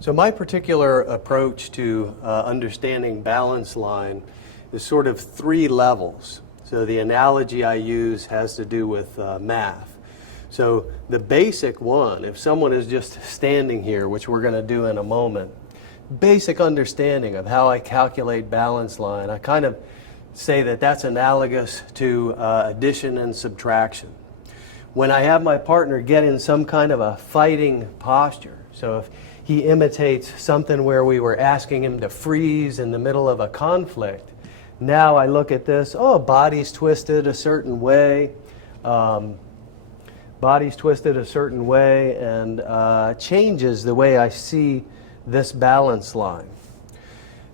So my particular approach to understanding balance line is sort of three levels. So the analogy I use has to do with math. So the basic one, if someone is just standing here, which we're going to do in a moment, basic understanding of how I calculate balance line, I kind of say that that's analogous to addition and subtraction. When I have my partner get in some kind of a fighting posture, so if he imitates something where we were asking him to freeze in the middle of a conflict, now I look at this, oh, body's twisted a certain way, and changes the way I see this balance line.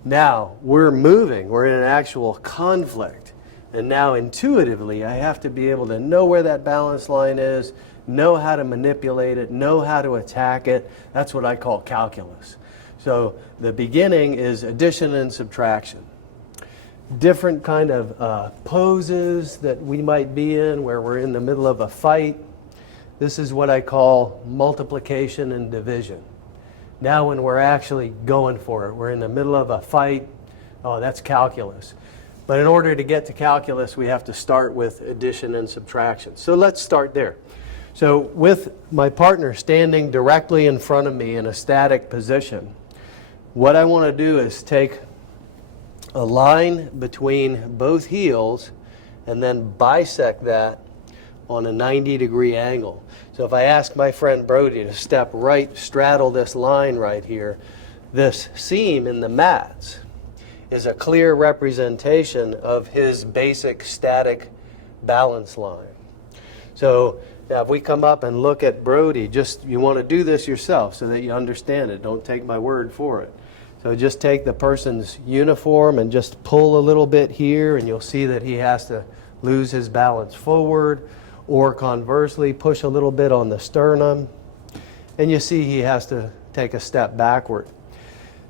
Now, we're moving, we're in an actual conflict, and now intuitively I have to be able to know where that balance line is, know how to manipulate it, know how to attack it. That's what I call calculus. So the beginning is addition and subtraction. Different kind of poses that we might be in where we're in the middle of a fight. This is what I call multiplication and division. Now when we're actually going for it, we're in the middle of a fight, oh, that's calculus. But in order to get to calculus, we have to start with addition and subtraction. So let's start there. So with my partner standing directly in front of me in a static position, what I want to do is take a line between both heels and then bisect that on a 90-degree angle. So if I ask my friend Brody to step right, straddle this line right here, this seam in the mats is a clear representation of his basic static balance line. So now if we come up and look at Brody, you want to do this yourself so that you understand it. Don't take my word for it. So just take the person's uniform and just pull a little bit here, and you'll see that he has to lose his balance forward, or conversely push a little bit on the sternum, and you see he has to take a step backward.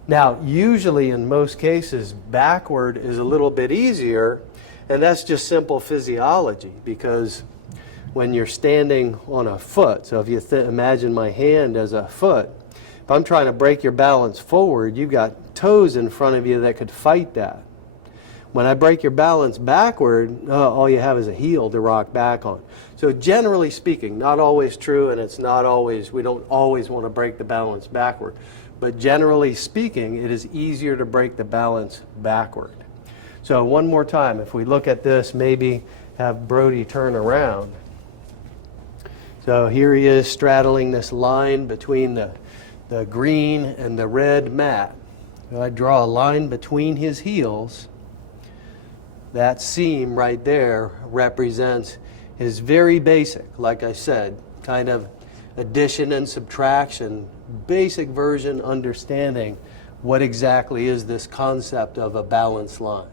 Now usually in most cases backward is a little bit easier, and that's just simple physiology, because when you're standing on a foot, so if you imagine my hand as a foot, if I'm trying to break your balance forward, you've got toes in front of you that could fight that. When I break your balance backward, all you have is a heel to rock back on. So generally speaking, not always true, and it's not always, we don't always want to break the balance backward. But generally speaking, it is easier to break the balance backward. So one more time, if we look at this, maybe have Brody turn around. So here he is straddling this line between the green and the red mat. So I draw a line between his heels. That seam right there represents his very basic, like I said, kind of addition and subtraction, basic version understanding what exactly is this concept of a balanced line.